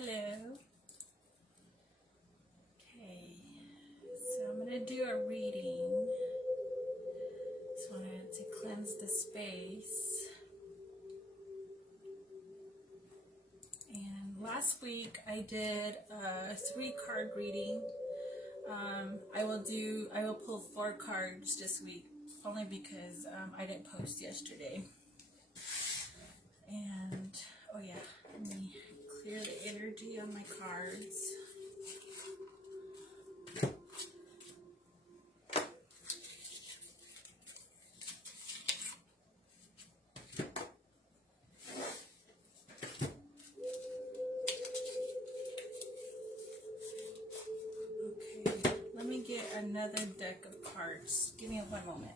Hello. Okay, so I'm going to do a reading. Just wanted to cleanse the space. And last week I did a 3-card reading. I will pull 4 cards this week, only because I didn't post yesterday. And, oh yeah, let me clear the energy on my cards. Okay, let me get another deck of cards. Give me 1 moment.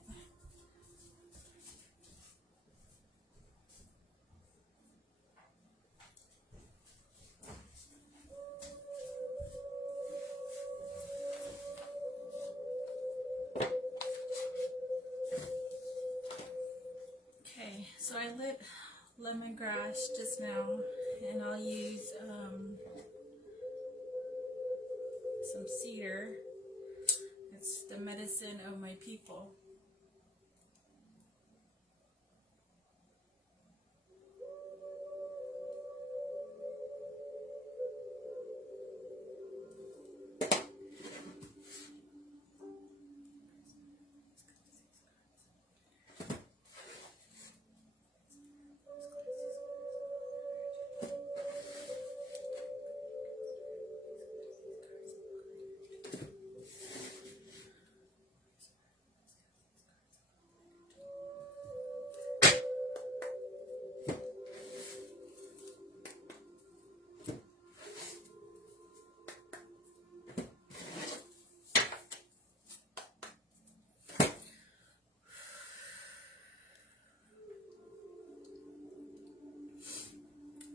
Okay, so I lit lemongrass just now, and I'll use some cedar. It's the medicine of my people.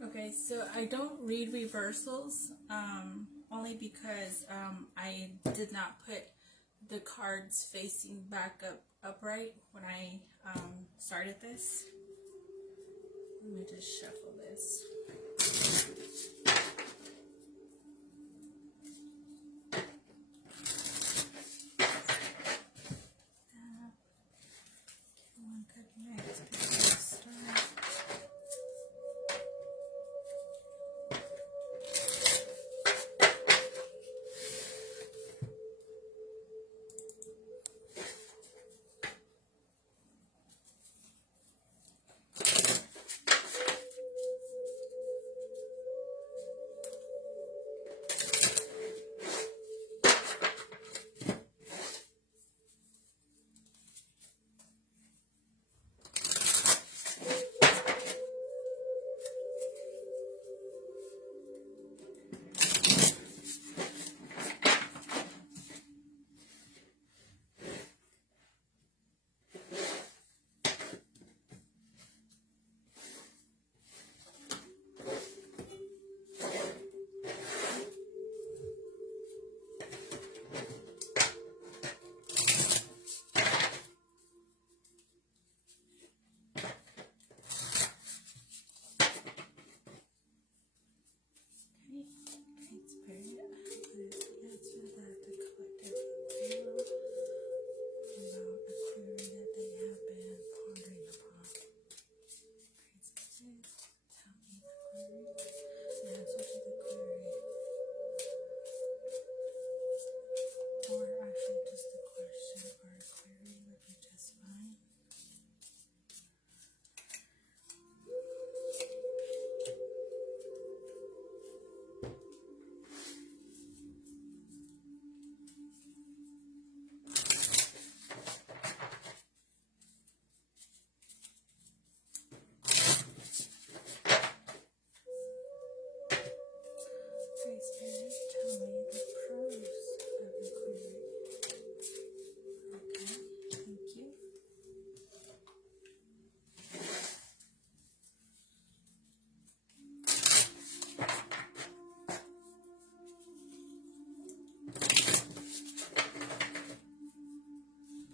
Okay, so I don't read reversals, only because I did not put the cards facing back upright when I started this. Let me just shuffle this. One cut next before I start. Spirit, tell me the pros of the query. Okay, thank you.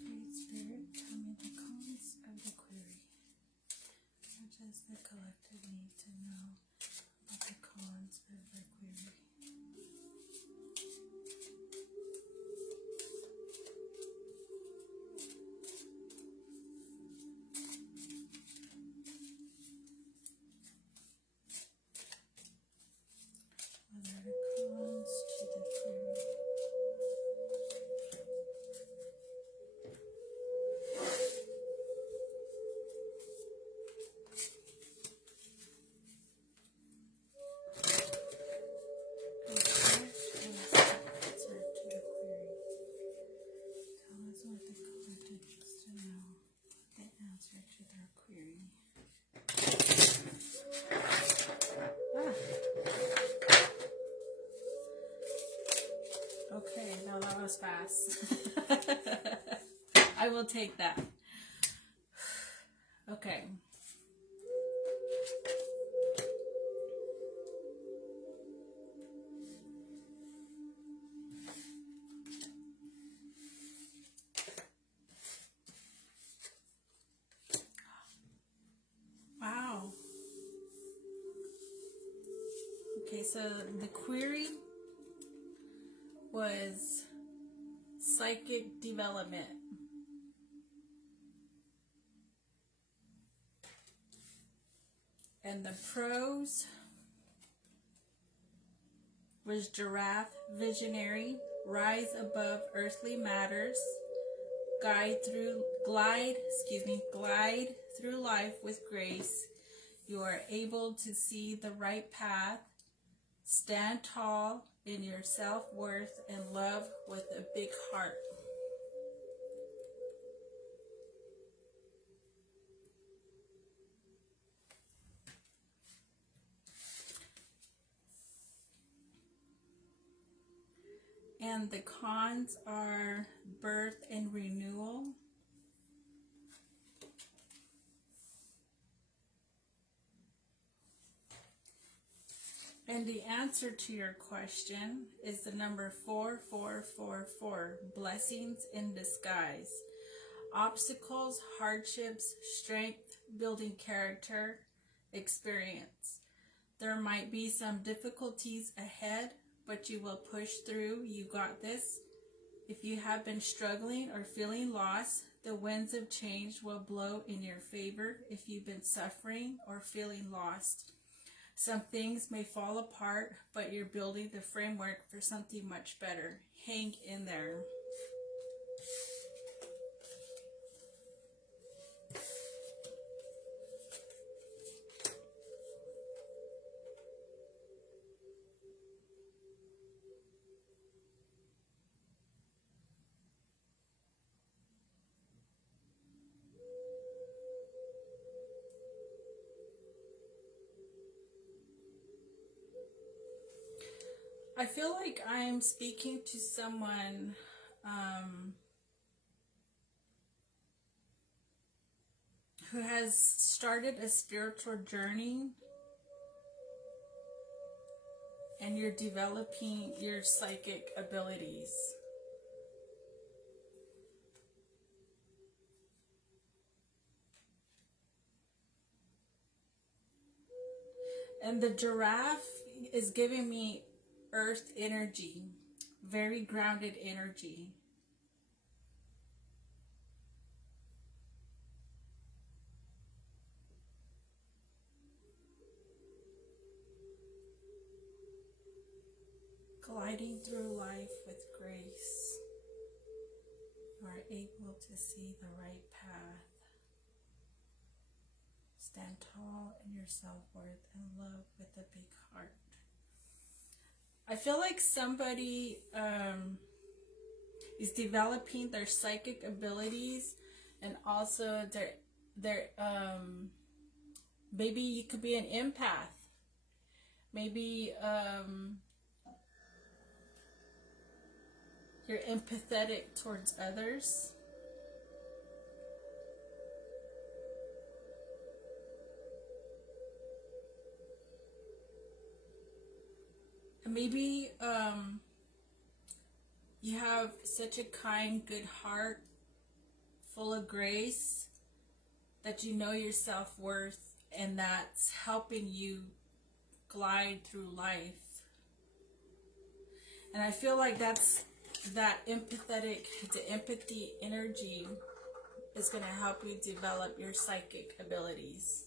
Great Spirit, tell me the cons of the query. What does the collective need to know about the cons of the query? Okay, now that was fast. I will take that. Okay. Wow. Okay, so the query was psychic development. And the prose was giraffe, visionary, rise above earthly matters, glide through life with grace. You are able to see the right path, stand tall in your self-worth, and love with a big heart. And the cons are birth and renewal. And the answer to your question is the number 4444, blessings in disguise. Obstacles, hardships, strength, building character, experience. There might be some difficulties ahead, but you will push through. You got this. If you have been struggling or feeling lost, the winds of change will blow in your favor. If you've been suffering or feeling lost, some things may fall apart, but you're building the framework for something much better. Hang in there. I feel like I'm speaking to someone who has started a spiritual journey, and you're developing your psychic abilities. And the giraffe is giving me earth energy, very grounded energy. Gliding through life with grace. You are able to see the right path. Stand tall in your self-worth and love with a big heart. I feel like somebody is developing their psychic abilities, and also their maybe you could be an empath. Maybe you're empathetic towards others. And maybe you have such a kind, good heart, full of grace, that you know your self-worth, and that's helping you glide through life. And I feel like that's that the empathy energy is going to help you develop your psychic abilities.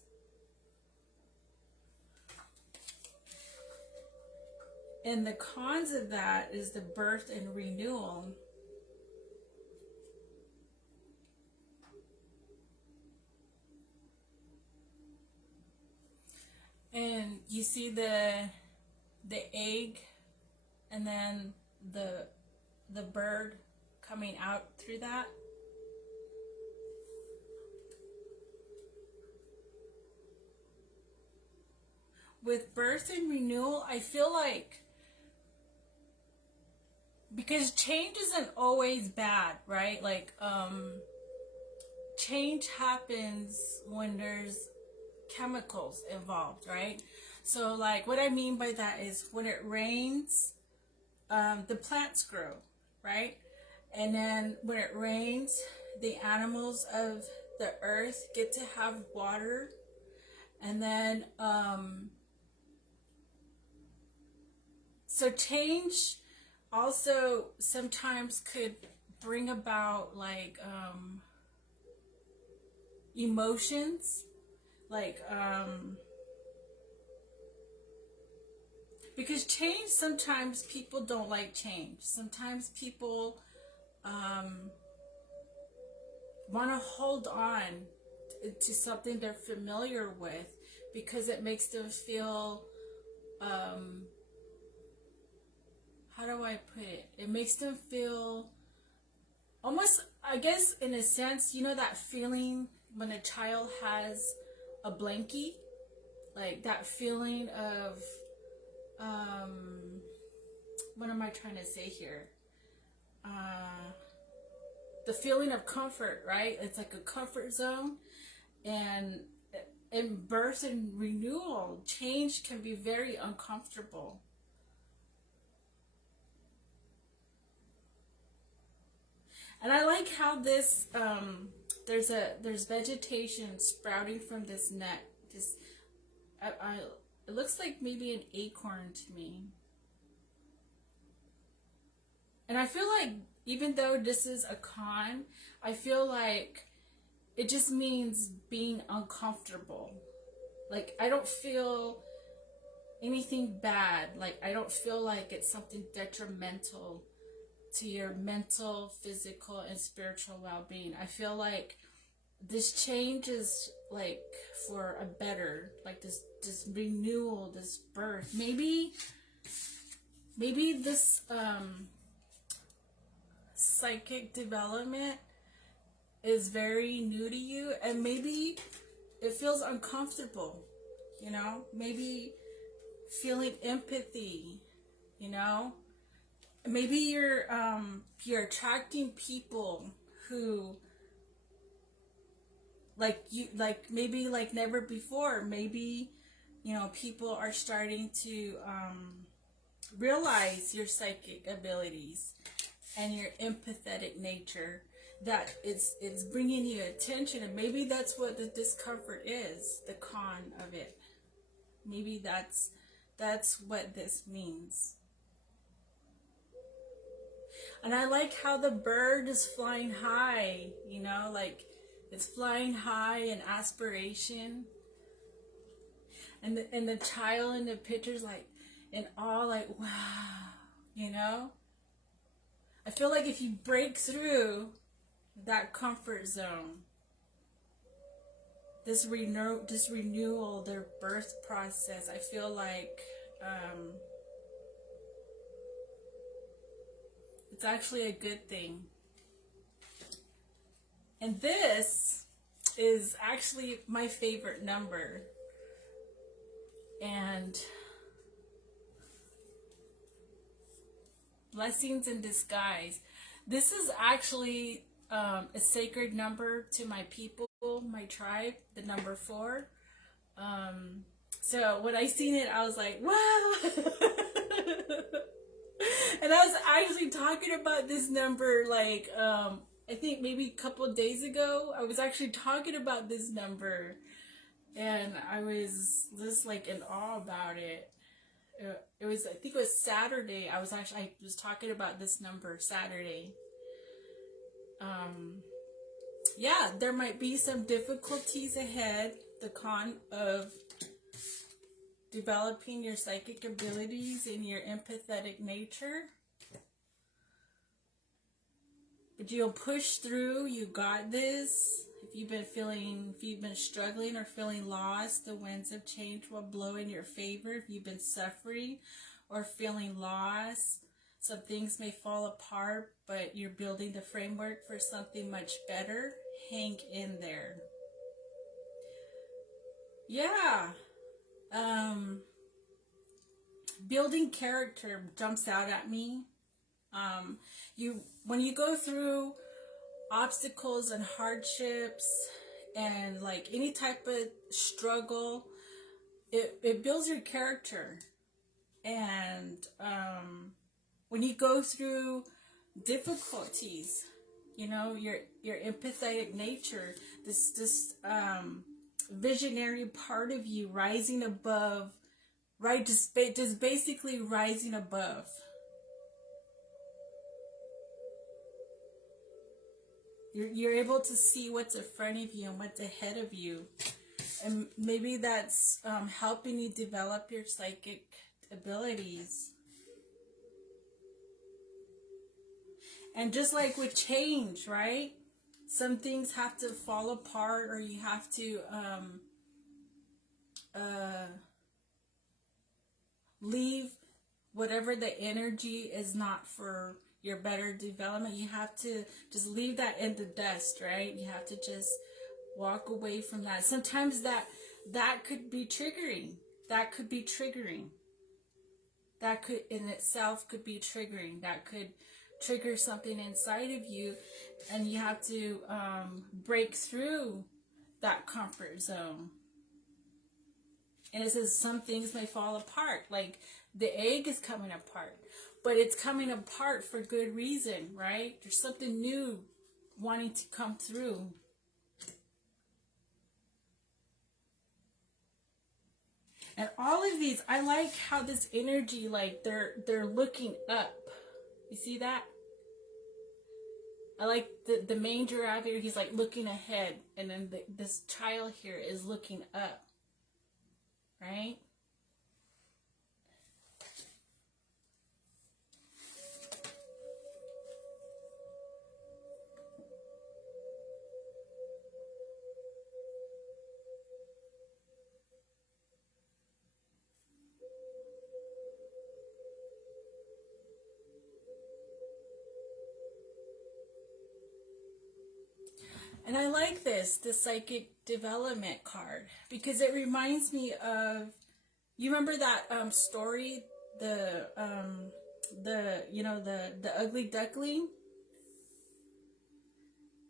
And the cons of that is the birth and renewal. And you see the egg, and then the bird coming out through that. With birth and renewal, I feel like because change isn't always bad, right? Like, change happens when there's chemicals involved, right? So, like, what I mean by that is when it rains, the plants grow, right? And then when it rains, the animals of the earth get to have water. And then, so change also sometimes could bring about like emotions, like because change, sometimes people don't like change. Sometimes people want to hold on to something they're familiar with because it makes them feel how do I put it? It makes them feel almost, I guess, in a sense, you know, that feeling when a child has a blankie, like that feeling of, what am I trying to say here? The feeling of comfort, right? It's like a comfort zone. And in birth and renewal, change can be very uncomfortable. And I like how this, there's vegetation sprouting from this neck. This, it looks like maybe an acorn to me. And I feel like even though this is a con, I feel like it just means being uncomfortable. Like, I don't feel anything bad. Like, I don't feel like it's something detrimental to your mental, physical, and spiritual well-being. I feel like this change is like for a better, like this renewal, this birth. Maybe this psychic development is very new to you, and maybe it feels uncomfortable, you know? Maybe feeling empathy, you know? Maybe you're attracting people who maybe like never before. Maybe, you know, people are starting to realize your psychic abilities and your empathetic nature, that it's bringing you attention. And maybe that's what the discomfort is, the con of it. Maybe that's what this means. And I like how the bird is flying high, you know, like it's flying high in aspiration. And the child in the picture's like in awe, like, wow, you know? I feel like if you break through that comfort zone, this renewal, their birth process, I feel like it's actually a good thing. And this is actually my favorite number. And blessings in disguise. This is actually a sacred number to my people, my tribe, the number 4. So when I seen it, I was like, wow. And I was actually talking about this number, like, I think maybe a couple of days ago. I was actually talking about this number, and I was just like in awe about it. It was, I think it was Saturday. I was talking about this number Saturday. Yeah, there might be some difficulties ahead. The con of developing your psychic abilities and your empathetic nature. But you'll push through. You got this. If you've been struggling or feeling lost, the winds of change will blow in your favor. If you've been suffering or feeling lost, some things may fall apart, but you're building the framework for something much better. Hang in there. Yeah. Building character jumps out at me. When you go through obstacles and hardships and like any type of struggle, it builds your character. And when you go through difficulties, you know, your empathetic nature, this visionary part of you rising above, right? Just basically rising above. You're able to see what's in front of you and what's ahead of you. And maybe that's helping you develop your psychic abilities. And just like with change, right? Some things have to fall apart, or you have to leave whatever the energy is not for your better development. You have to just leave that in the dust, right? You have to just walk away from that. Sometimes that could be triggering. That could be triggering. That could in itself could be triggering. That could trigger something inside of you, and you have to break through that comfort zone. And it says some things may fall apart, like the egg is coming apart, but it's coming apart for good reason, right? There's something new wanting to come through. And all of these, I like how this energy, like they're looking up. You see that? I like the main giraffe here, he's like looking ahead, and then this child here is looking up, right? And I like this psychic development card, because it reminds me of, you remember that story, the ugly duckling?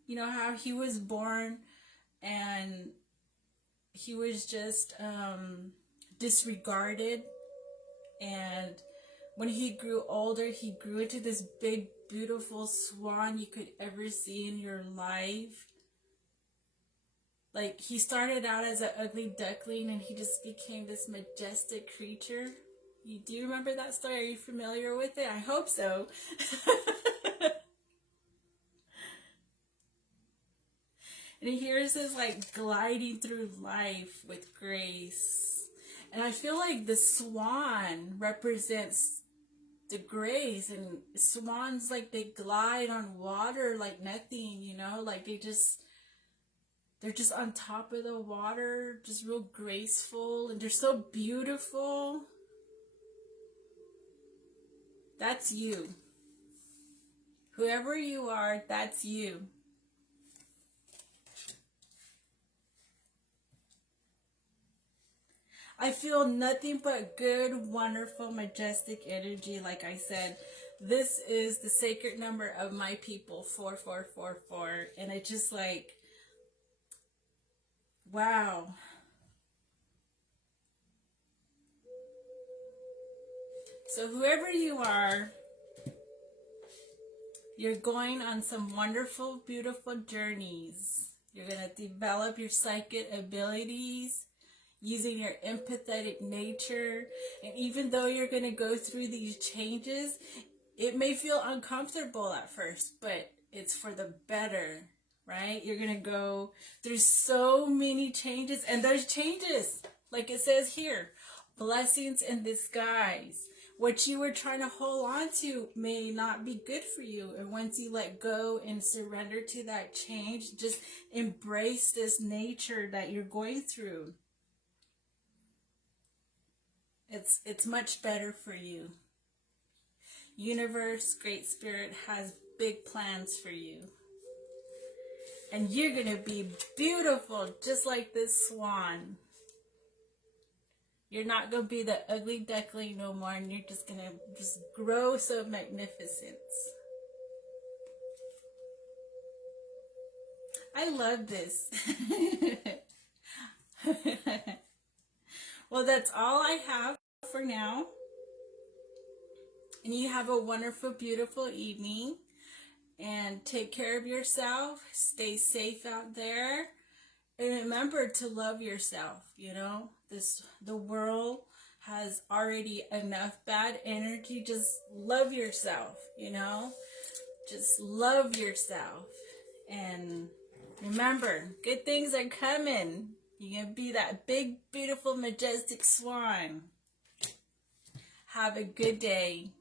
You know how he was born and he was just disregarded, and when he grew older, he grew into this big, beautiful swan you could ever see in your life. Like, he started out as an ugly duckling, and he just became this majestic creature. Do you remember that story? Are you familiar with it? I hope so. And here it says, like, gliding through life with grace. And I feel like the swan represents the grace. And swans, like, they glide on water like nothing, you know? Like, they're just on top of the water, just real graceful, and they're so beautiful. That's you. Whoever you are, that's you. I feel nothing but good, wonderful, majestic energy. Like I said, this is the sacred number of my people, 4444. And I just like, wow. So whoever you are, you're going on some wonderful, beautiful journeys. You're going to develop your psychic abilities using your empathetic nature. And even though you're going to go through these changes, it may feel uncomfortable at first, but it's for the better. Right? You're going to go through so many changes, and those changes, like it says here, blessings in disguise. What you were trying to hold on to may not be good for you. And once you let go and surrender to that change, just embrace this nature that you're going through. It's much better for you. Universe, Great Spirit has big plans for you. And you're going to be beautiful, just like this swan. You're not going to be the ugly duckling no more, and you're just going to just grow some magnificence. I love this. Well, that's all I have for now. And you have a wonderful, beautiful evening. And take care of yourself. Stay safe out there. And remember to love yourself. You know, the world has already enough bad energy. Just love yourself, you know. Just love yourself. And remember, good things are coming. You're going to be that big, beautiful, majestic swan. Have a good day.